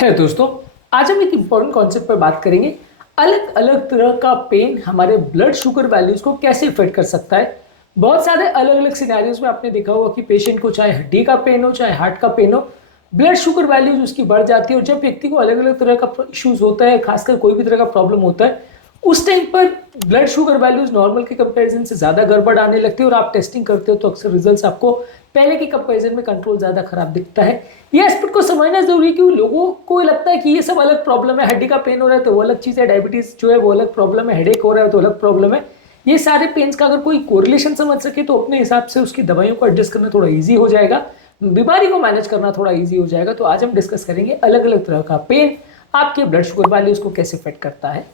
है दोस्तों, आज हम एक इम्पॉर्टेंट कॉन्सेप्ट पर बात करेंगे। अलग अलग तरह का पेन हमारे ब्लड शुगर वैल्यूज को कैसे इफेक्ट कर सकता है। बहुत सारे अलग अलग सिनेरियोज में आपने देखा होगा कि पेशेंट को चाहे हड्डी का पेन हो चाहे हार्ट का पेन हो, ब्लड शुगर वैल्यूज उसकी बढ़ जाती है। और जब व्यक्ति को अलग अलग तरह का इश्यूज होता है, खासकर कोई भी तरह का प्रॉब्लम होता है, उस टाइम पर ब्लड शुगर वैल्यूज नॉर्मल के कंपैरिजन से ज्यादा गड़बड़ आने लगती है और आप टेस्टिंग करते हो तो अक्सर रिजल्ट्स आपको पहले के कंपैरिजन में कंट्रोल ज्यादा खराब दिखता है। ये एस्पेक्ट को समझना जरूरी है कि लोगों को लगता है कि ये सब अलग प्रॉब्लम है, हड्डी का पेन हो रहा है तो वो अलग चीज है, डायबिटीज जो है वो अलग प्रॉब्लम है, हेडेक हो रहा है तो अलग प्रॉब्लम है। ये सारे पेन्स का अगर कोई कोरिलेशन समझ सके तो अपने हिसाब से उसकी दवाइयों को एडजस्ट करना थोड़ा ईजी हो जाएगा, बीमारी को मैनेज करना थोड़ा ईजी हो जाएगा। तो आज हम डिस्कस करेंगे अलग अलग तरह का पेन आपके ब्लड शुगर वैल्यूज को कैसे इफेक्ट करता है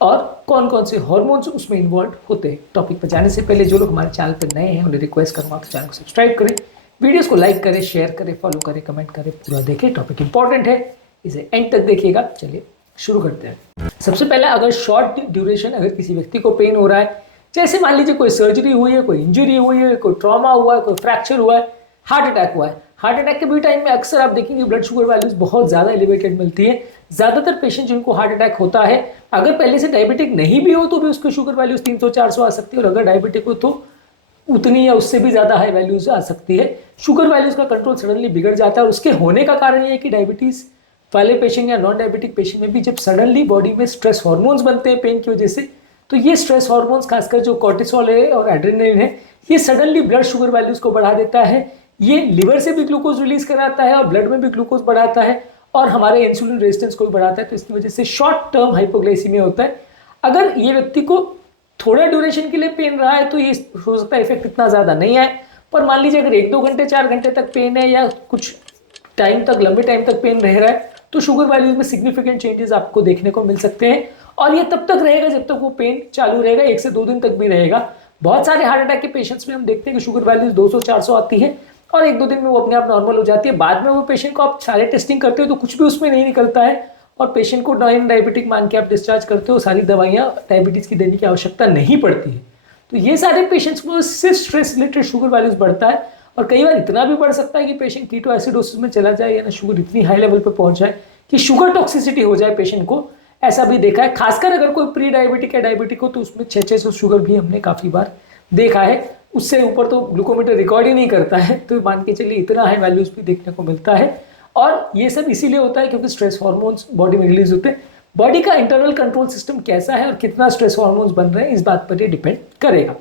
और कौन कौन से हार्मोन्स उसमें इन्वॉल्व होते हैं। टॉपिक पर जाने से पहले जो लोग हमारे चैनल पर नए हैं उन्हें रिक्वेस्ट करूंगा कि चैनल को सब्सक्राइब करें, वीडियोस को लाइक करें, शेयर करें, फॉलो करें, कमेंट करें, पूरा देखें। टॉपिक इंपॉर्टेंट है, इसे एंड तक देखिएगा। चलिए शुरू करते हैं। सबसे पहले अगर शॉर्ट ड्यूरेशन अगर किसी व्यक्ति को पेन हो रहा है, जैसे मान लीजिए कोई सर्जरी हुई है, कोई इंजरी हुई है, कोई ट्रॉमा हुआ है, कोई फ्रैक्चर हुआ है, हार्ट अटैक हुआ है, हार्ट अटैक के भी टाइम में अक्सर आप देखेंगे ब्लड शुगर वैल्यूज बहुत ज्यादा एलिवेटेड मिलती है। ज्यादातर पेशेंट जिनको हार्ट अटैक होता है, अगर पहले से डायबिटिक नहीं भी हो तो भी उसकी शुगर वैल्यूज 300-400 आ सकती है, और अगर डायबिटिक हो तो उतनी या उससे भी ज्यादा हाई वैल्यूज आ सकती है। शुगर वैल्यूज का कंट्रोल सडनली बिगड़ जाता है और उसके होने का कारण ये है कि डायबिटीज वाले पेशेंट या नॉन डायबिटिक पेशेंट में भी जब सडनली बॉडी में स्ट्रेस हार्मोन्स बनते हैं पेन की वजह से, तो ये स्ट्रेस हार्मोन्स खासकर जो कॉर्टिसोल है और एड्रेनलिन है, ये सडनली ब्लड शुगर वैल्यूज को बढ़ा देता है। ये लिवर से भी ग्लूकोज रिलीज कराता है और ब्लड में भी ग्लूकोज बढ़ाता है और हमारे इंसुलिन रेजिस्टेंस को भी बढ़ाता है। तो इसकी वजह से शॉर्ट टर्म हाइपोग्लाइसीमिया होता है। अगर ये व्यक्ति को थोड़ा ड्यूरेशन के लिए पेन रहा है तो ये हो सकता है इफेक्ट इतना ज्यादा नहीं आए, पर मान लीजिए अगर 1-2 घंटे 4 घंटे तक पेन है या कुछ टाइम तक, लंबे टाइम तक पेन रह रहा है, तो शुगर वैल्यूज में सिग्निफिकेंट चेंजेस आपको देखने को मिल सकते हैं। और ये तब तक रहेगा जब तक वो पेन चालू रहेगा, 1 से 2 दिन तक भी रहेगा। बहुत सारे हार्ट अटैक के पेशेंट्स में हम देखते हैं कि शुगर वैल्यूज 200-400 आती है और 1-2 दिन में वो अपने आप नॉर्मल हो जाती है। बाद में वो पेशेंट को आप सारे टेस्टिंग करते हो तो कुछ भी उसमें नहीं निकलता है और पेशेंट को नॉन डायबिटिक मान के आप डिस्चार्ज करते हो, सारी दवाइयाँ डायबिटीज की देने की आवश्यकता नहीं पड़ती है। तो ये सारे पेशेंट्स को सिर्फ स्ट्रेस रिलेटेड शुगर वैल्यूज बढ़ता है और कई बार इतना भी बढ़ सकता है कि पेशेंट कीटो एसिडोसिस में चला जाए या ना शुगर इतनी हाई लेवल पर पहुंच जाए कि शुगर टॉक्सिसिटी हो जाए पेशेंट को। ऐसा भी देखा है, खासकर अगर कोई प्री डायबिटिक या डायबिटिक हो तो उसमें 600 शुगर भी हमने काफी बार देखा है। उससे ऊपर तो ग्लूकोमीटर रिकॉर्ड ही नहीं करता है, तो मान के चलिए इतना हाई वैल्यूज भी देखने को मिलता है। और ये सब इसीलिए होता है क्योंकि स्ट्रेस हार्मोन्स बॉडी में रिलीज होते हैं। बॉडी का इंटरनल कंट्रोल सिस्टम कैसा है और कितना स्ट्रेस हार्मोन्स बन रहे हैं, इस बात पर ये डिपेंड करेगा।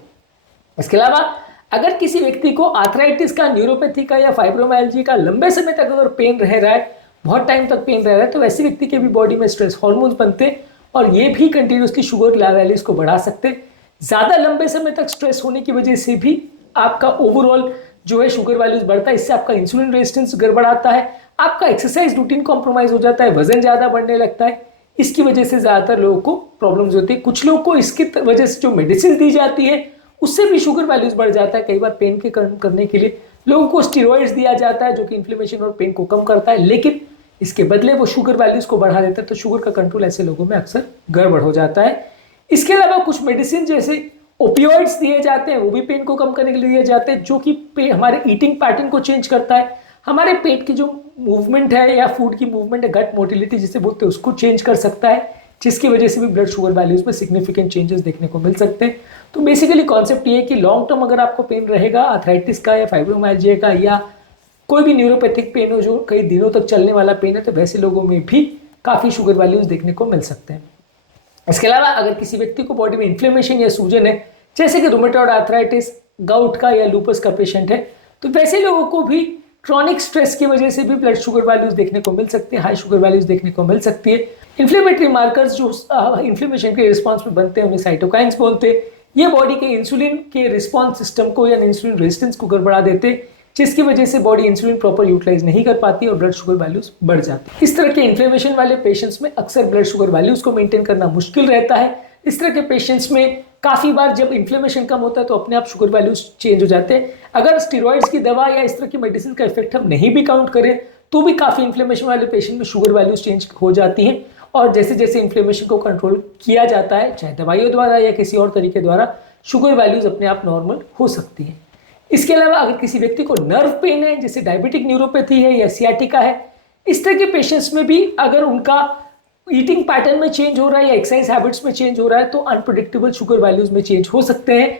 इसके अलावा अगर किसी व्यक्ति को आर्थराइटिस का, न्यूरोपैथी का या फाइब्रोमाइल्जिया का लंबे समय तक अगर पेन रह रहा है, बहुत टाइम तक पेन रह रहा है, तो वैसे व्यक्ति के भी बॉडी में स्ट्रेस हार्मोन्स बनते हैं और ये भी कंटिन्यूसली शुगर वैल्यूज को बढ़ा सकते हैं। ज्यादा लंबे समय तक स्ट्रेस होने की वजह से भी आपका ओवरऑल जो है शुगर वैल्यूज बढ़ता है। इससे आपका इंसुलिन रेजिस्टेंस गड़बड़ाता है, आपका एक्सरसाइज रूटीन कॉम्प्रोमाइज हो जाता है, वजन ज्यादा बढ़ने लगता है। इसकी वजह से ज्यादातर लोगों को प्रॉब्लम्स होती है। कुछ लोगों को इसकी वजह से जो मेडिसिन दी जाती है उससे भी शुगर वैल्यूज बढ़ जाता है। कई बार पेन के कम करने के लिए लोगों को स्टीरॉइड्स दिया जाता है जो कि इन्फ्लेमेशन और पेन को कम करता है, लेकिन इसके बदले वो शुगर वैल्यूज को बढ़ा देता है। तो शुगर का कंट्रोल ऐसे लोगों में अक्सर गड़बड़ हो जाता है। इसके अलावा कुछ मेडिसिन जैसे ओपियोइड्स दिए जाते हैं, वो भी पेन को कम करने के लिए दिए जाते हैं, जो कि हमारे ईटिंग पैटर्न को चेंज करता है, हमारे पेट की जो मूवमेंट है या फूड की मूवमेंट है, गट मोटिलिटी जिसे बोलते हैं, उसको चेंज कर सकता है, जिसकी वजह से भी ब्लड शुगर वैल्यूज में सिग्निफिकेंट चेंजेस देखने को मिल सकते हैं। तो बेसिकली कॉन्सेप्ट ये है कि लॉन्ग टर्म अगर आपको पेन रहेगा आर्थराइटिस का या फाइब्रोमाइल्जिया का या कोई भी न्यूरोपैथिक पेन हो जो कई दिनों तक चलने वाला पेन है, तो वैसे लोगों में भी काफी शुगर वैल्यूज देखने को मिल सकते हैं। इसके अलावा अगर किसी व्यक्ति को बॉडी में इन्फ्लेमेशन या सूजन है, जैसे कि रूमेटॉइड आर्थराइटिस, गाउट का या लूपस का पेशेंट है, तो वैसे लोगों को भी क्रॉनिक स्ट्रेस की वजह से भी ब्लड शुगर वैल्यूज देखने को मिल सकती है, हाई शुगर वैल्यूज देखने को मिल सकती है। इन्फ्लेमेटरी मार्कर्स जो इन्फ्लेमेशन के रिस्पॉन्स में बनते हैं उन्हें साइटोकाइंस बोलते हैं। ये बॉडी के इंसुलिन के रिस्पॉन्स सिस्टम को या इंसुलिन रेजिस्टेंस को गड़बड़ा देते हैं, जिसकी वजह से बॉडी इंसुलिन प्रॉपर यूटिलाइज नहीं कर पाती और ब्लड शुगर वैल्यूज बढ़ जाती है। इस तरह के इन्फ्लेमेशन वाले पेशेंट्स में अक्सर ब्लड शुगर वैल्यूज को मेंटेन करना मुश्किल रहता है। इस तरह के पेशेंट्स में काफी बार जब इन्फ्लेमेशन कम होता है तो अपने आप शुगर वैल्यूज चेंज हो जाते हैं। अगर स्टीरॉइड्स की दवा या इस तरह की मेडिसिन का इफेक्ट हम नहीं भी काउंट करें तो भी काफी इन्फ्लेमेशन वाले पेशेंट में शुगर वैल्यूज चेंज हो जाती हैं। और जैसे जैसे इन्फ्लेमेशन को कंट्रोल किया जाता है, चाहे दवाइयों द्वारा या किसी और तरीके द्वारा, शुगर वैल्यूज अपने आप नॉर्मल हो सकती है। इसके अलावा अगर किसी व्यक्ति को नर्व पेन है, जैसे डायबिटिक न्यूरोपैथी है या सियाटिका है, इस तरह के पेशेंट्स में भी अगर उनका ईटिंग पैटर्न में चेंज हो रहा है या एक्सरसाइज हैबिट्स में चेंज हो रहा है तो अनप्रेडिक्टेबल शुगर वैल्यूज में चेंज हो सकते हैं।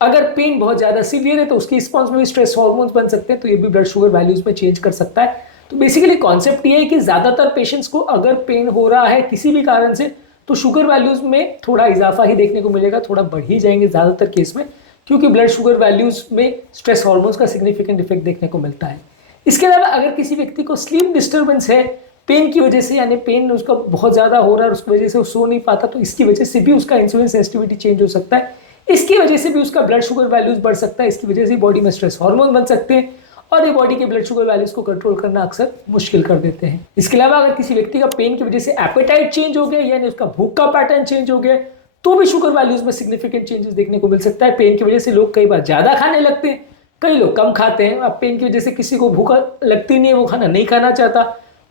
अगर पेन बहुत ज़्यादा सीवियर है तो उसकी रिस्पॉन्स में भी स्ट्रेस हार्मोन्स बन सकते हैं, तो ये भी ब्लड शुगर वैल्यूज में चेंज कर सकता है। तो बेसिकली कॉन्सेप्ट ये है कि ज़्यादातर पेशेंट्स को अगर पेन हो रहा है किसी भी कारण से तो शुगर वैल्यूज में थोड़ा इजाफा ही देखने को मिलेगा, थोड़ा बढ़ ही जाएंगे ज़्यादातर केस में, क्योंकि ब्लड शुगर वैल्यूज में स्ट्रेस हार्मोन्स का सिग्निफिकेंट इफेक्ट देखने को मिलता है। इसके अलावा अगर किसी व्यक्ति को स्लीप डिस्टर्बेंस है पेन की वजह से, यानी पेन उसका बहुत ज़्यादा हो रहा है और उसकी वजह से वो सो नहीं पाता, तो इसकी वजह से भी उसका इंसुलिन सेंसिटिविटी चेंज हो सकता है, इसकी वजह से भी उसका ब्लड शुगर वैल्यूज बढ़ सकता है, इसकी वजह से बॉडी में स्ट्रेस हार्मोन बन सकते हैं और ये बॉडी के ब्लड शुगर वैल्यूज को कंट्रोल करना अक्सर मुश्किल कर देते हैं। इसके अलावा अगर किसी व्यक्ति का पेन की वजह से एपेटाइट चेंज हो गया यानी उसका भूख का पैटर्न चेंज हो गया तो भी शुगर वैल्यूज में सिग्निफिकेंट चेंजेस देखने को मिल सकता है। पेन की वजह से लोग कई बार ज़्यादा खाने लगते हैं, कई लोग कम खाते हैं। अब पेन की वजह से किसी को भूख लगती नहीं है, वो खाना नहीं खाना चाहता,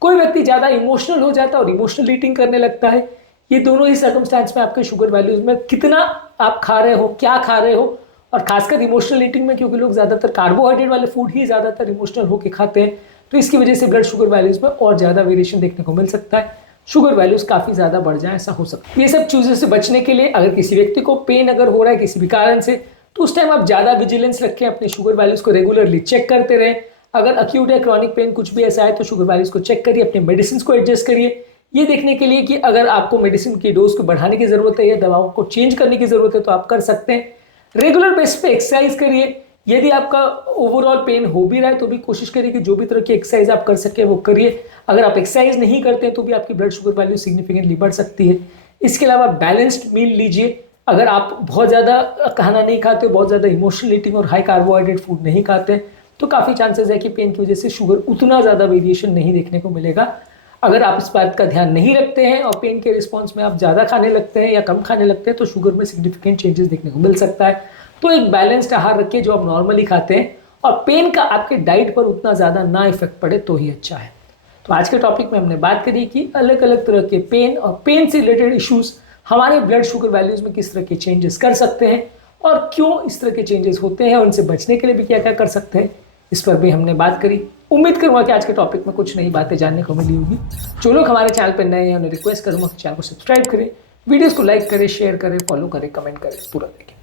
कोई व्यक्ति ज़्यादा इमोशनल हो जाता है और इमोशनल ईटिंग करने लगता है। ये दोनों ही सर्कमस्टांस में आपके शुगर वैल्यूज में कितना आप खा रहे हो, क्या खा रहे हो, और खासकर इमोशनल ईटिंग में क्योंकि लोग ज़्यादातर कार्बोहाइड्रेट वाले फूड ही ज़्यादातर इमोशनल होकर खाते हैं, तो इसकी वजह से ब्लड शुगर वैल्यूज में और ज़्यादा वेरिएशन देखने को मिल सकता है, शुगर वैल्यूज काफ़ी ज़्यादा बढ़ जाए ऐसा हो सकता है। ये सब चीज़ों से बचने के लिए अगर किसी व्यक्ति को पेन अगर हो रहा है किसी भी कारण से तो उस टाइम आप ज़्यादा विजिलेंस रखें, अपने शुगर वैल्यूज को रेगुलरली चेक करते रहें। अगर अक्यूट या क्रॉनिक पेन कुछ भी ऐसा है तो शुगर वैल्यूज को चेक करिए, अपने मेडिसिन को एडजस्ट करिए, ये देखने के लिए कि अगर आपको मेडिसिन की डोज को बढ़ाने की जरूरत है या दवाओं को चेंज करने की जरूरत है तो आप कर सकते हैं। रेगुलर बेसिस पे एक्सरसाइज करिए, यदि आपका ओवरऑल पेन हो भी रहा है तो भी कोशिश करिए कि जो भी तरह की एक्सरसाइज आप कर सके वो करिए। अगर आप एक्सरसाइज नहीं करते हैं तो भी आपकी ब्लड शुगर वैल्यू सिग्निफिकेंटली बढ़ सकती है। इसके अलावा बैलेंस्ड मील लीजिए, अगर आप बहुत ज़्यादा खाना नहीं खाते, बहुत ज़्यादा इमोशनल ईटिंग और हाई कार्बोहाइड्रेट फूड नहीं खाते तो काफ़ी चांसेस है कि पेन की वजह से शुगर उतना ज़्यादा वेरिएशन नहीं देखने को मिलेगा। अगर आप इस बात का ध्यान नहीं रखते हैं और पेन के रिस्पॉन्स में आप ज़्यादा खाने लगते हैं या कम खाने लगते हैं तो शुगर में सिग्निफिकेंट चेंजेस देखने को मिल सकता है। तो एक बैलेंस्ड आहार रखिए जो आप नॉर्मली खाते हैं और पेन का आपके डाइट पर उतना ज़्यादा ना इफेक्ट पड़े तो ही अच्छा है। तो आज के टॉपिक में हमने बात करी कि अलग अलग तरह के पेन और पेन से रिलेटेड इश्यूज़ हमारे ब्लड शुगर वैल्यूज़ में किस तरह के चेंजेस कर सकते हैं और क्यों इस तरह के चेंजेस होते हैं और उनसे बचने के लिए भी क्या क्या कर सकते हैं, इस पर भी हमने बात करी। उम्मीद करूँगा कि आज के टॉपिक में कुछ नई बातें जानने को मिली होगी। जो लोग हमारे चैनल पर नए हैं उन्हें रिक्वेस्ट करूँगा कि चैनल को सब्सक्राइब करें, वीडियोज़ को लाइक करें, शेयर करें, फॉलो करें, कमेंट करें, पूरा देखें।